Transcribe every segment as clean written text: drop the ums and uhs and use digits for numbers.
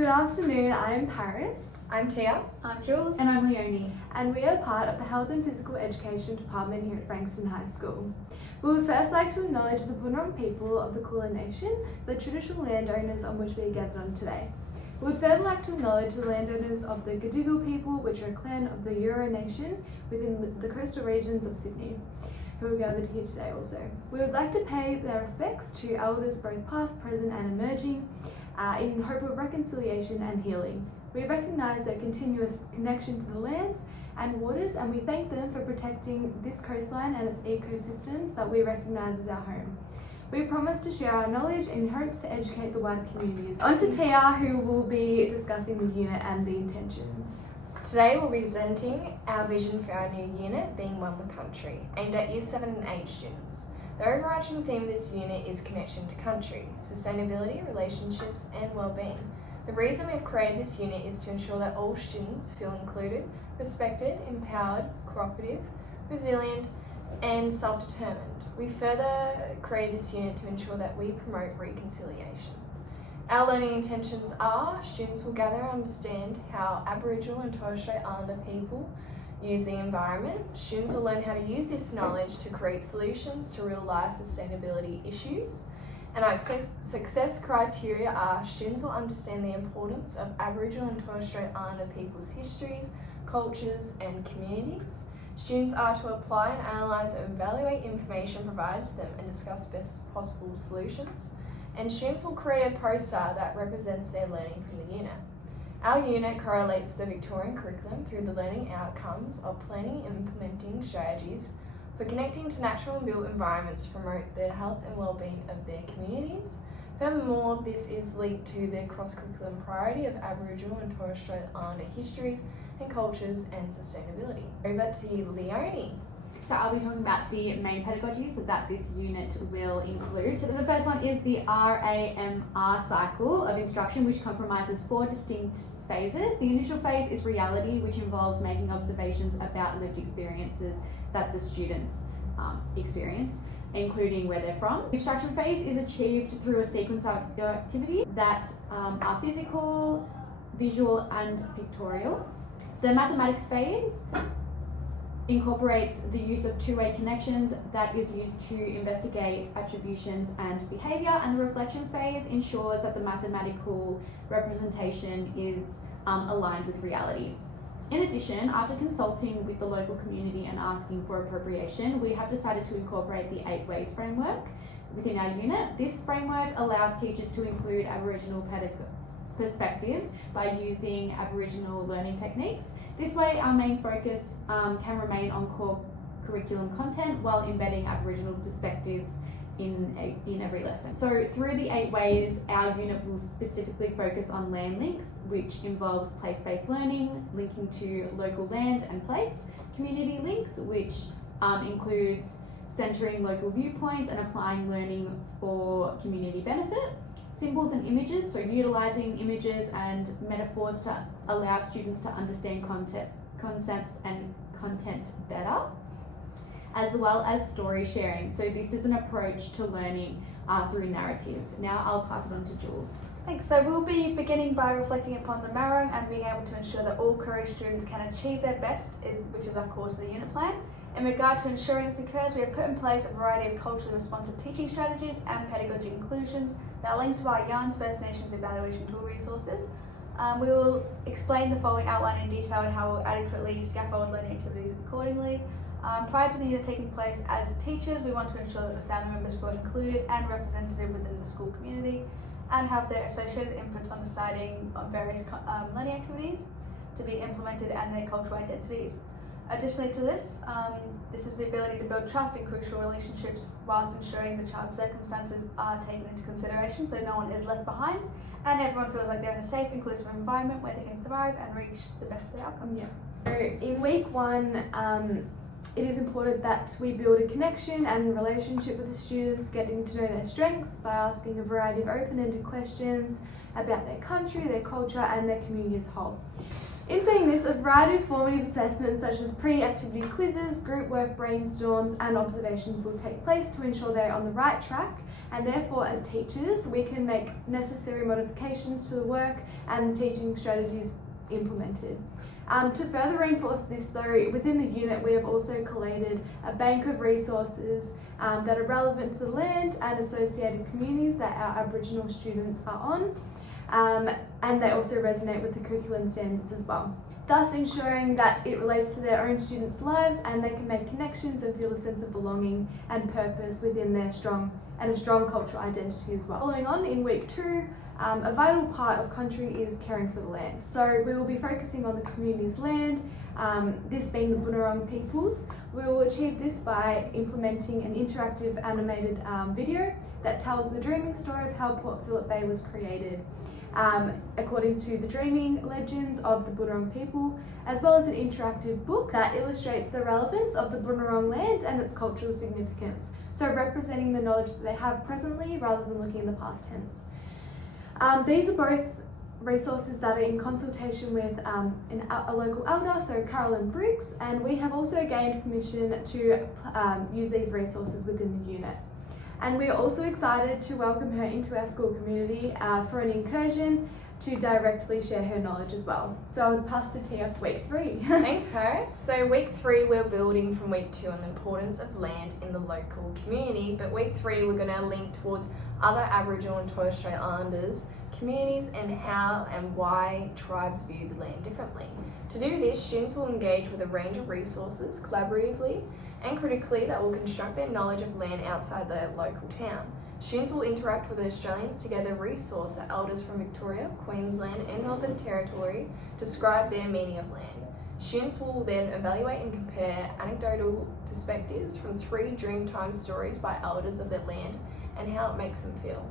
Good afternoon, I am Paris. I'm Tia. I'm Jules. And I'm Leonie. And we are part of the Health and Physical Education Department here at Frankston High School. We would first like to acknowledge the Bunurong people of the Kulin Nation, the traditional landowners on which we are gathered on today. We would further like to acknowledge the landowners of the Gadigal people, which are a clan of the Eora Nation within the coastal regions of Sydney, who are gathered here today also. We would like to pay their respects to elders both past, present and emerging in hope of reconciliation and healing. We recognise their continuous connection to the lands and waters, and we thank them for protecting this coastline and its ecosystems that we recognise as our home. We promise to share our knowledge in hopes to educate the wider communities. On to Tia, who will be discussing the unit and the intentions. Today we'll be presenting our vision for our new unit, being One with Country, aimed at Year 7 and 8 students. The overarching theme of this unit is connection to country, sustainability, relationships and well-being. The reason we've created this unit is to ensure that all students feel included, respected, empowered, cooperative, resilient and self-determined. We further created this unit to ensure that we promote reconciliation. Our learning intentions are students will gather and understand how Aboriginal and Torres Strait Islander people use the environment. Students will learn how to use this knowledge to create solutions to real life sustainability issues. And our success criteria are students will understand the importance of Aboriginal and Torres Strait Islander people's histories, cultures and communities. Students are to apply and analyse and evaluate information provided to them and discuss best possible solutions. And students will create a poster that represents their learning from the unit. Our unit correlates the Victorian curriculum through the learning outcomes of planning and implementing strategies for connecting to natural and built environments to promote the health and well-being of their communities. Furthermore, this is linked to the cross-curriculum priority of Aboriginal and Torres Strait Islander histories and cultures and sustainability. Over to Leonie. So I'll be talking about the main pedagogies that this unit will include. So the first one is the RAMR cycle of instruction, which comprises 4 distinct phases. The initial phase is reality, which involves making observations about lived experiences that the students experience, including where they're from. The instruction phase is achieved through a sequence of activities that are physical, visual and pictorial. The mathematics phase incorporates the use of two-way connections that is used to investigate attributions and behaviour, and the reflection phase ensures that the mathematical representation is aligned with reality. In addition, after consulting with the local community and asking for appropriation, we have decided to incorporate the 8 Ways framework within our unit. This framework allows teachers to include Aboriginal perspectives by using Aboriginal learning techniques. This way our main focus can remain on core curriculum content while embedding Aboriginal perspectives in every lesson. So through the 8 Ways, our unit will specifically focus on land links, which involves place-based learning, linking to local land and place, community links, which includes centering local viewpoints and applying learning for community benefit, symbols and images, so utilising images and metaphors to allow students to understand concepts and content better, as well as story sharing. So this is an approach to learning through narrative. Now I'll pass it on to Jules. Thanks. So we'll be beginning by reflecting upon the Marang and being able to ensure that all career students can achieve their best, which is our core to the unit plan. In regard to ensuring this occurs, we have put in place a variety of culturally responsive teaching strategies and pedagogic inclusions that are linked to our Yarns First Nations evaluation tool resources. We will explain the following outline in detail and how we'll adequately scaffold learning activities accordingly. Prior to the unit taking place, as teachers, we want to ensure that the family members feel included and represented within the school community and have their associated inputs on deciding on various learning activities to be implemented and their cultural identities. Additionally to this, this is the ability to build trust in crucial relationships whilst ensuring the child's circumstances are taken into consideration so no one is left behind and everyone feels like they're in a safe, inclusive environment where they can thrive and reach the best of their outcome. Yeah. So in week 1, it is important that we build a connection and relationship with the students, getting to know their strengths by asking a variety of open-ended questions about their country, their culture and their community as a whole. In saying this, a variety of formative assessments such as pre-activity quizzes, group work, brainstorms and observations will take place to ensure they're on the right track and therefore as teachers we can make necessary modifications to the work and the teaching strategies implemented. To further reinforce this though, within the unit we have also collated a bank of resources that are relevant to the land and associated communities that our Aboriginal students are on, and they also resonate with the curriculum standards as well, thus ensuring that it relates to their own students' lives and they can make connections and feel a sense of belonging and purpose within their strong cultural identity as well. Following on in week 2, a vital part of country is caring for the land. So we will be focusing on the community's land, this being the Bunurong peoples. We will achieve this by implementing an interactive animated video that tells the dreaming story of how Port Phillip Bay was created, according to the dreaming legends of the Bunurong people, as well as an interactive book that illustrates the relevance of the Bunurong land and its cultural significance, so representing the knowledge that they have presently rather than looking in the past tense. These are both resources that are in consultation with a local elder, so Carolyn Briggs, and we have also gained permission to use these resources within the unit. And we are also excited to welcome her into our school community for an incursion to directly share her knowledge as well. So I would pass to Tia for week 3. Thanks, Cara. So week 3 we're building from week 2 on the importance of land in the local community, but week 3 we're going to link towards other Aboriginal and Torres Strait Islanders communities and how and why tribes view the land differently. To do this, students will engage with a range of resources collaboratively and critically that will construct their knowledge of land outside their local town. Students will interact with the Australians Together resource that elders from Victoria, Queensland and Northern Territory describe their meaning of land. Students will then evaluate and compare anecdotal perspectives from 3 Dreamtime stories by elders of their land and how it makes them feel.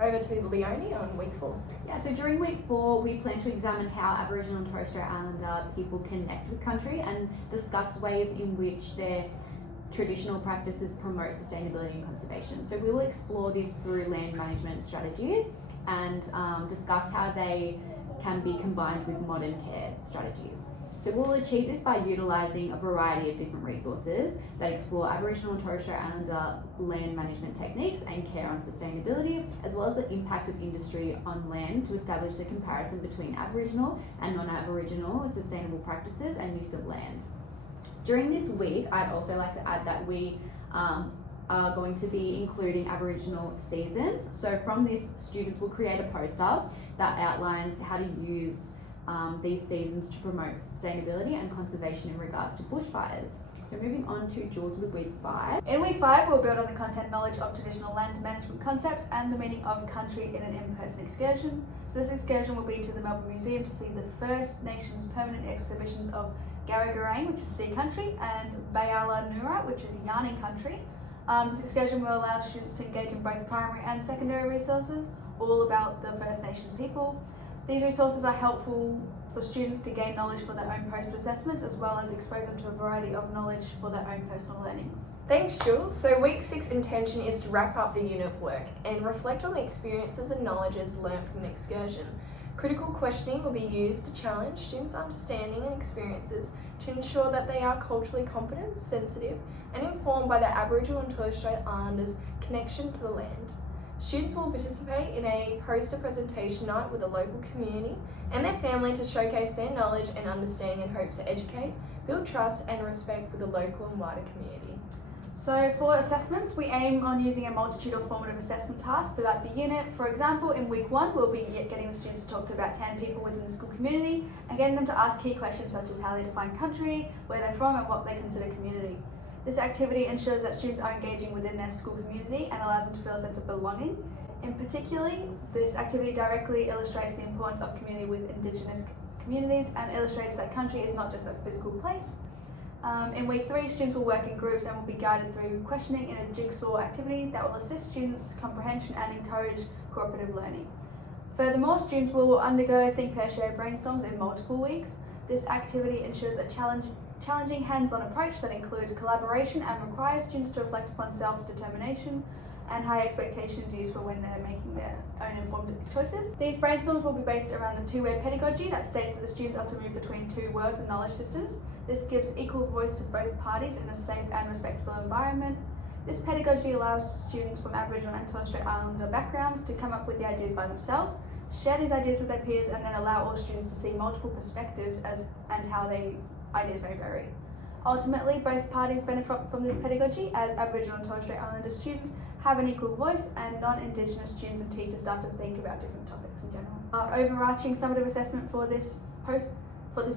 Over to Leonie on week 4. Yeah, so during week 4, we plan to examine how Aboriginal and Torres Strait Islander people connect with country and discuss ways in which their traditional practices promote sustainability and conservation. So we will explore this through land management strategies and discuss how they can be combined with modern care strategies. So we'll achieve this by utilising a variety of different resources that explore Aboriginal and Torres Strait Islander land management techniques and care on sustainability, as well as the impact of industry on land to establish a comparison between Aboriginal and non-Aboriginal sustainable practices and use of land. During this week, I'd also like to add that we are going to be including Aboriginal seasons. So from this, students will create a poster that outlines how to use these seasons to promote sustainability and conservation in regards to bushfires. So moving on to Jules with week 5. In week 5, we'll build on the content knowledge of traditional land management concepts and the meaning of country in an in-person excursion. So this excursion will be to the Melbourne Museum to see the First Nations permanent exhibitions of Garragarang, which is sea country, and Bayala Nura, which is yarning country. This excursion will allow students to engage in both primary and secondary resources, all about the First Nations people. These resources are helpful for students to gain knowledge for their own post assessments, as well as expose them to a variety of knowledge for their own personal learnings. Thanks, Jules. So week 6 intention is to wrap up the unit of work and reflect on the experiences and knowledges learned from the excursion. Critical questioning will be used to challenge students' understanding and experiences to ensure that they are culturally competent, sensitive, and informed by their Aboriginal and Torres Strait Islanders' connection to the land. Students will participate in a poster presentation night with a local community and their family to showcase their knowledge and understanding in hopes to educate, build trust and respect with the local and wider community. So for assessments, we aim on using a multitude of formative assessment tasks throughout the unit. For example, in week 1, we'll be getting the students to talk to about 10 people within the school community and getting them to ask key questions such as how they define country, where they're from and what they consider community. This activity ensures that students are engaging within their school community and allows them to feel a sense of belonging. In particular, this activity directly illustrates the importance of community with Indigenous communities and illustrates that country is not just a physical place. In week 3, students will work in groups and will be guided through questioning in a jigsaw activity that will assist students' comprehension and encourage cooperative learning. Furthermore, students will undergo Think, Pair, Share brainstorms in multiple weeks. This activity ensures a challenging hands-on approach that includes collaboration and requires students to reflect upon self-determination and high expectations useful when they're making their own informed choices. These brainstorms will be based around the two-way pedagogy that states that the students are to move between 2 worlds and knowledge systems. This gives equal voice to both parties in a safe and respectful environment. This pedagogy allows students from Aboriginal and Torres Strait Islander backgrounds to come up with the ideas by themselves, share these ideas with their peers, and then allow all students to see multiple perspectives and how ideas may vary. Ultimately, both parties benefit from this pedagogy as Aboriginal and Torres Strait Islander students have an equal voice, and non-Indigenous students and teachers start to think about different topics in general. Our overarching summative assessment for this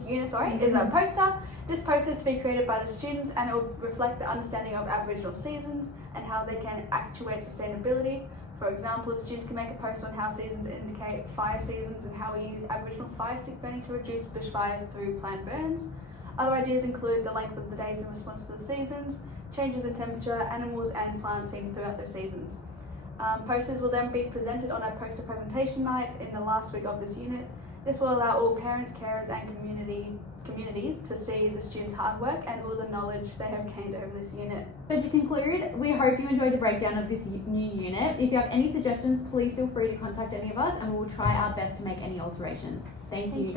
unit is a poster. This poster is to be created by the students, and it will reflect the understanding of Aboriginal seasons and how they can actuate sustainability. For example, the students can make a poster on how seasons indicate fire seasons and how we use Aboriginal fire stick burning to reduce bushfires through planned burns. Other ideas include the length of the days in response to the seasons, changes in temperature, animals and plants seen throughout the seasons. Posters will then be presented on a poster presentation night in the last week of this unit. This will allow all parents, carers and communities to see the students' hard work and all the knowledge they have gained over this unit. So to conclude, we hope you enjoyed the breakdown of this new unit. If you have any suggestions, please feel free to contact any of us and we will try our best to make any alterations. Thank you.